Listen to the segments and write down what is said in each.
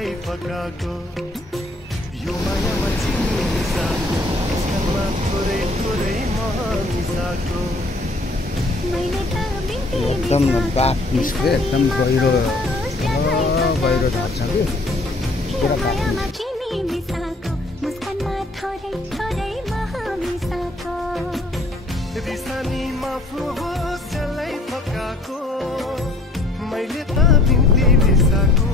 जसलाई फकाको यो मायामा चिनी मिसाको यसमा थोरै थोरै मह मिसाको एकदम बाफ निस्क्यो एकदम गहिरो झर्छ कि पुरा बाफ रिसानी माफ होस् जसलाई फकाको मैले त बिन्ती बिसाको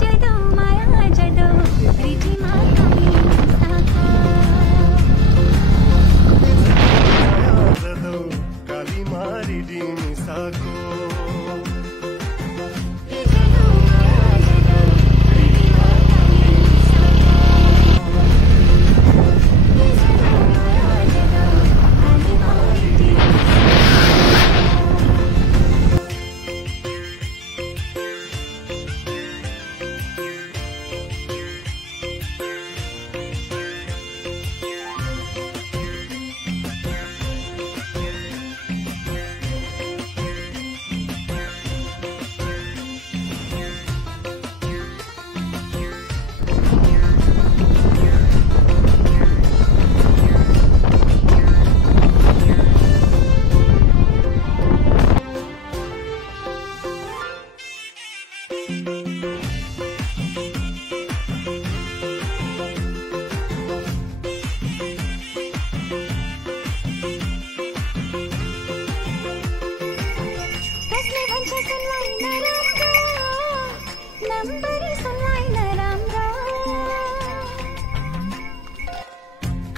जदो माया जदो रिटीमा कमी मिसाको माया जदो काली मारी मिसाको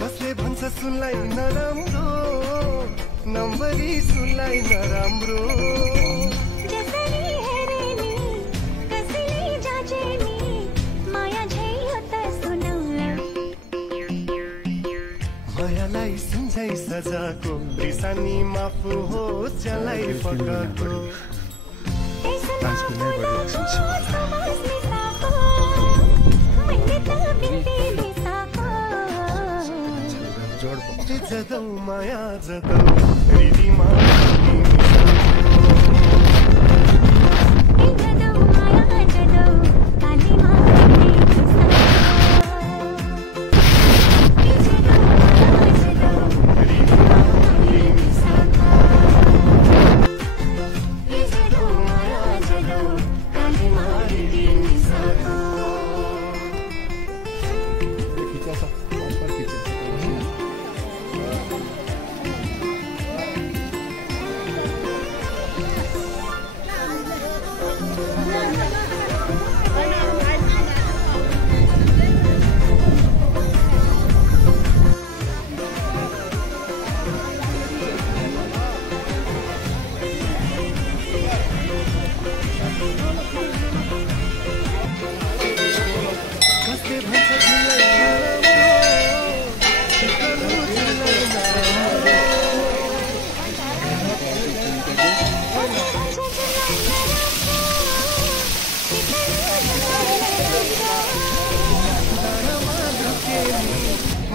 कसले भन्छ सुनलाई नराम्रो नम्बरी सुनलाई नराम्रो जसरी हेरे नि कसैले जाचे नि माया झैयो त सुनौला मायालाई सम्झै सजाको रिसानी माफ होस् जसलाई फकाको जदौ माया जदौ रिटीमा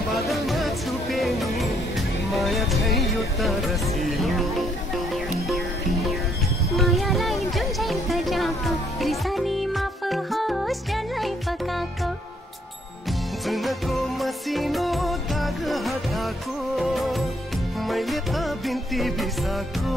बादलमा छुपे नि माया छैयो त रसिलो मायालाई जुझै सजाको रिसानी माफ होस् जसलाई फकाको जुनको मसिनो दाग हटाको मैले त बिन्ती बिसाको